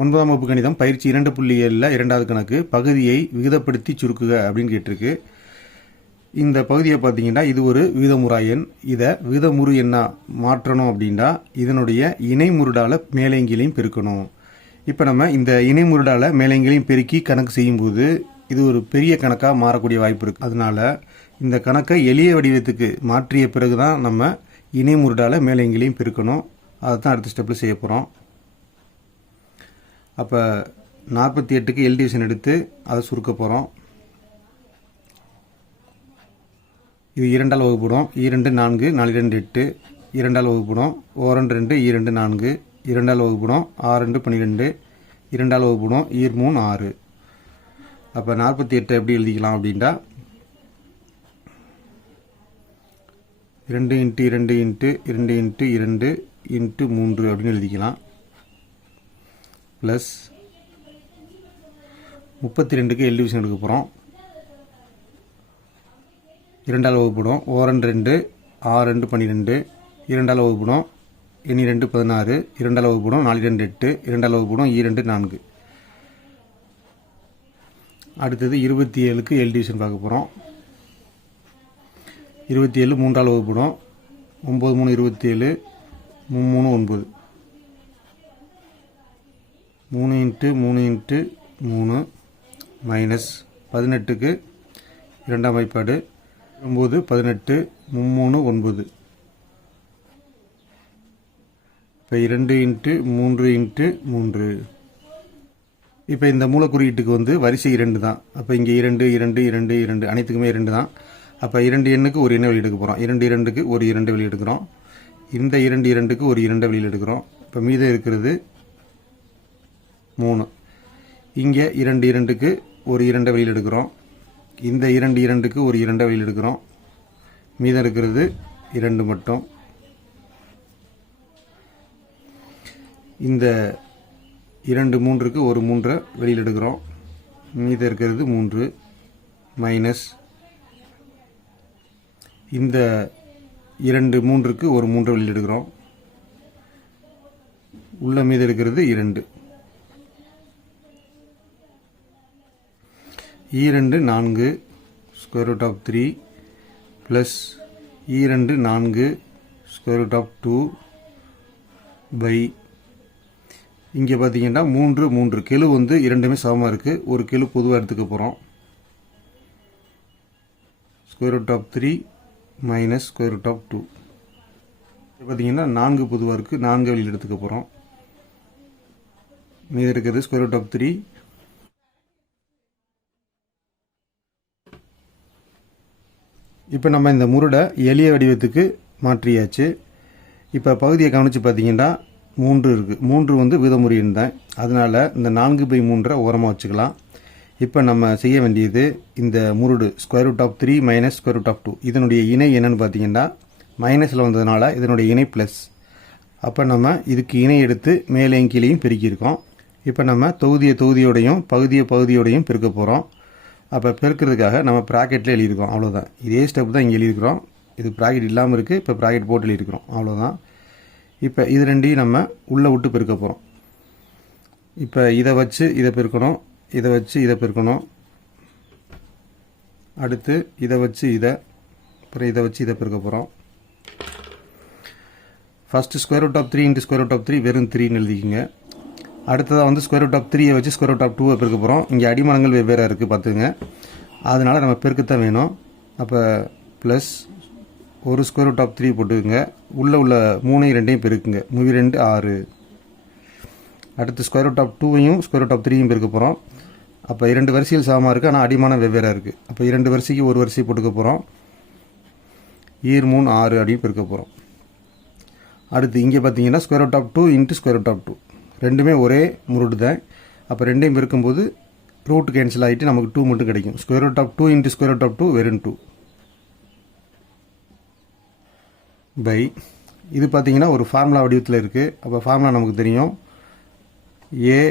9ஆம் வகுப்பு கணிதம் பயிற்சி 2.7 இரண்டாவது கணக்கு பகுதியை விகிதப்படுத்தி சுருக்குக அப்படின்னு கேட்டிருக்கு. இந்த பகுதியை பார்த்தீங்கன்னா இது ஒரு விகிதமுறா எண். இதை விகிதமுறு எண்ணா மாற்றணும் அப்படின்னா இதனுடைய இணைமுருடால மேலேங்கிலையும் பெருக்கணும். இப்போ நம்ம இந்த இணைமுருடால மேலேங்கிலையும் பெருக்கி கணக்கு செய்யும்போது இது ஒரு பெரிய கணக்காக மாறக்கூடிய வாய்ப்பு இருக்குது. அதனால இந்த கணக்கை எளிய வடிவத்துக்கு மாற்றிய பிறகு தான் நம்ம இணைமுருடால மேலேங்கிலையும் பெருக்கணும். அதை தான் அடுத்த ஸ்டெப்பில் செய்ய போகிறோம். அப்போ 48க்கு எல் டிவிஷன் எடுத்து அதை சுருக்க போகிறோம். இது 2ஆல் வகுப்படும். 2 4 4 2 8 2ஆல் வகுப்படும். 1 2 2 4 2ஆல் வகுப்படும். 6 12 2ஆல் வகுப்படும். 3 6. அப்போ 48 எப்படி எழுதிக்கலாம் அப்படின்னா 2 × 2 × 2 × 2 × 3 அப்படின்னு எழுதிக்கலாம். ப்ளஸ் 32க்கு எல் டிவிஷன் எடுக்க போகிறோம். 2ஆல் வகுப்படும். 1 2 6 12 2ஆல் வகுப்படும். 2 16 2ஆல் வகுப்படும். 4 2 8 2ஆல் வகுப்படும். 2 4. அடுத்தது 27க்கு எல் டிவிஷன் பார்க்க போகிறோம். 27 3ஆல் வகுப்படும். 9 3 27 3 9 3 × 3 × 3 மைனஸ் 18க்கு 2ஆம் வாய்ப்பாடு 9 18 3 9. இப்போ 2 × 3 × 3. இப்போ இந்த மூலக்குறியீட்டுக்கு வரிசை 2 தான். அப்போ இங்கே 2 2 2 2 அனைத்துக்குமே 2 தான். அப்போ 2 எண்ணுக்கு ஒரு எண்ணை வெளியெடுக்க போகிறோம். 2 2க்கு ஒரு 2 வெளியெடுக்கிறோம். இந்த 2 2க்கு ஒரு 2 வெளியெடுக்கிறோம். இப்போ மீதம் இருக்கிறது 3. இங்கே 2 2க்கு ஒரு 2 வெளியில் எடுக்கிறோம். இந்த 2 2க்கு ஒரு 2 வெளியில் எடுக்கிறோம். மீதம் இருக்கிறது 2 மட்டும். இந்த 2 3க்கு ஒரு 3 வெளியில் எடுக்கிறோம். மீதம் இருக்கிறது 3 மைனஸ் இந்த 2 3க்கு ஒரு 3 வெளியில் எடுக்கிறோம். உள்ள மீதம் இருக்கிறது 2. E2 4 square root of 3 plus E2 4 square root of 2 by இங்கே பார்த்தீங்கன்னா 3 3 கெழு இரண்டுமே சமமாக இருக்குது. ஒரு கெழு பொதுவாக எடுத்துக்க போகிறோம். square root of 3 minus square root of 2 பார்த்தீங்கன்னா 4 பொதுவாக இருக்குது. 4 வெளியில் எடுத்துக்க போகிறோம். மீது இருக்கிறது square root of 3. இப்போ நம்ம இந்த முருடை எளிய வடிவத்துக்கு மாற்றியாச்சு. இப்போ பகுதியை கவனித்து பார்த்தீங்கன்னா 3 இருக்குது. 3 விகிதமுறு எண் தான். அதனால் இந்த 4/3 ஓரமாக வச்சுக்கலாம். இப்போ நம்ம செய்ய வேண்டியது இந்த முருடு square root of 3 minus square root of 2 இதனுடைய இணை என்னன்னு பார்த்தீங்கன்னா மைனஸில் வந்ததுனால இதனுடைய இணை ப்ளஸ். அப்போ நம்ம இதுக்கு இணை எடுத்து மேலேயும் கீழேயும் பெருக்கியிருக்கோம். இப்போ நம்ம தொகுதியோடையும் பகுதியோடையும் பெருக்க போகிறோம். அப்போ பெருக்கிறதுக்காக நம்ம ப்ராக்கெட்டில் எழுதியிருக்கோம். அவ்வளோதான். இதே ஸ்டெப் தான் இங்கே எழுதியிருக்கிறோம். இது ப்ராக்கெட் இல்லாமல் இருக்குது. இப்போ ப்ராக்கெட் போட்டு எழுதியிருக்கிறோம். அவ்வளோதான். இப்போ இது ரெண்டையும் நம்ம உள்ளே விட்டு பெருக்க போகிறோம். இப்போ இதை வச்சு இதை பெருக்கணும். இதை வச்சு இதை பெருக்கணும். அடுத்து இதை வச்சு இதை, அப்புறம் இதை வச்சு இதை பெருக்க போகிறோம். First square root of 3 × square root of 3 வெறும் 3ன்னு எழுதிக்கிங்க. அடுத்ததாக ஸ்கொயர் ரூட் ஆஃப் 3 வச்சு ஸ்கொயர் ரூட் ஆஃப் 2 பெருக்க போகிறோம். இங்கே அடிமானங்கள் வெவ்வேறு இருக்குது பார்த்துங்க. அதனால் நம்ம பெருக்கத்தான் வேணும். அப்போ ப்ளஸ் ஒரு ஸ்கொயர் ரூட் ஆஃப் 3 போட்டுக்குங்க. உள்ள 3 2 பெருக்குங்க. 3 2 6. அடுத்து square root of 2 square root of 3 பெருக்க போகிறோம். அப்போ 2 வரிசையில் சமமாக இருக்குது. ஆனால் அடிமானம் வெவ்வேறாக இருக்குது. அப்போ 2 வரிசைக்கு ஒரு வரிசை போட்டுக்க போகிறோம். 3 6 அப்படின்னு பெருக்க போகிறோம். அடுத்து இங்கே பார்த்தீங்கன்னா square root of 2 × square root of 2 ரெண்டுமே ஒரே முருடு தான். அப்போ ரெண்டையும் பெருக்கும்போது ரூட் கேன்சல் ஆகிட்டு நமக்கு 2 மட்டும் கிடைக்கும். Square root of 2 × square root of 2 வெறும் 2 பை இது பார்த்தீங்கன்னா ஒரு ஃபார்முலா வடிவத்தில் இருக்குது. அப்போ ஃபார்முலா நமக்கு தெரியும். a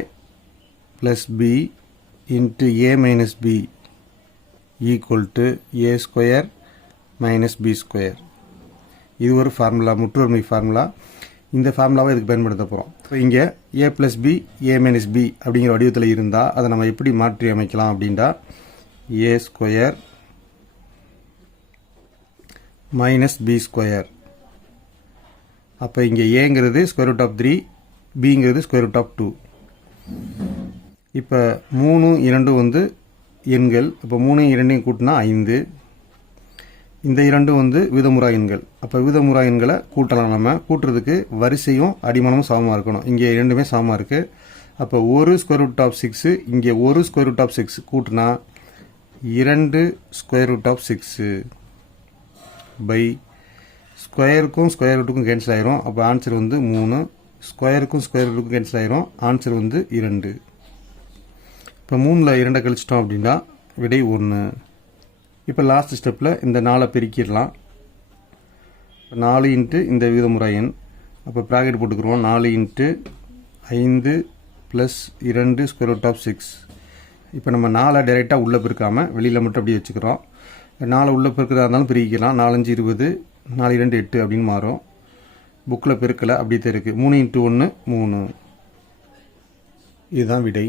+ b × a - b = a² - b². இது ஒரு ஃபார்முலா, முற்றொருமை ஃபார்முலா. இந்த ஃபார்முலாவை இதுக்கு பயன்படுத்த போகிறோம். இப்போ இங்கே a + b a - b அப்படிங்கிற வடிவத்தில் இருந்தால் அதை நம்ம எப்படி மாற்றி அமைக்கலாம் அப்படின்டா a² - b². அப்போ இங்கே ஏங்கிறது √3, பிங்கிறது √2. இப்போ 3 2 வந்து எண்கள். இப்போ 3 2 கூட்டினா 5. இந்த 2 வந்து விதமுறா எண்கள். அப்போ விதமுறா எண்களை கூட்டலாம். நம்ம கூட்டுறதுக்கு வரிசையும் அடிமானமும் சமமாக இருக்கணும். இங்கே இரண்டுமே சமமாக இருக்குது. அப்போ 1 √6 இங்கே 1 √6 கூட்டினா 2 √6 பை ஸ்கொயருக்கும் ஸ்கொயர் ரூட்டுக்கும் கேன்சல் ஆயிரும். அப்போ ஆன்சர் வந்து 3. ஸ்கொயருக்கும் ஸ்கொயர் ரூட்டுக்கும் கேன்சல் ஆயிரும். ஆன்சர் வந்து 2. இப்போ 3ல் 2 கழிச்சிட்டோம் அப்படின்னா விடை 1. இப்போ லாஸ்ட் ஸ்டெப்பில் இந்த 4 பெருக்கிடலாம். 4 இன்ட்டு இந்த விகிதமுறை எண். அப்போ ப்ராக்கெட் போட்டுக்கிறோம். 4 இன்ட்டு 5 ப்ளஸ் 2 √6. இப்போ நம்ம 4 டைரெக்டாக உள்ளே பெருக்காமல் வெளியில் மட்டும் அப்படியே வச்சுக்கிறோம். 4 உள்ளே பெருக்கிறதா இருந்தாலும் பிரிக்கலாம். 4 5 20, 4 2 8 அப்படின்னு மாறும். புக்கில் பெருக்கலை அப்படியே தான் இருக்குது. 3 × 1 3. இதுதான் விடை.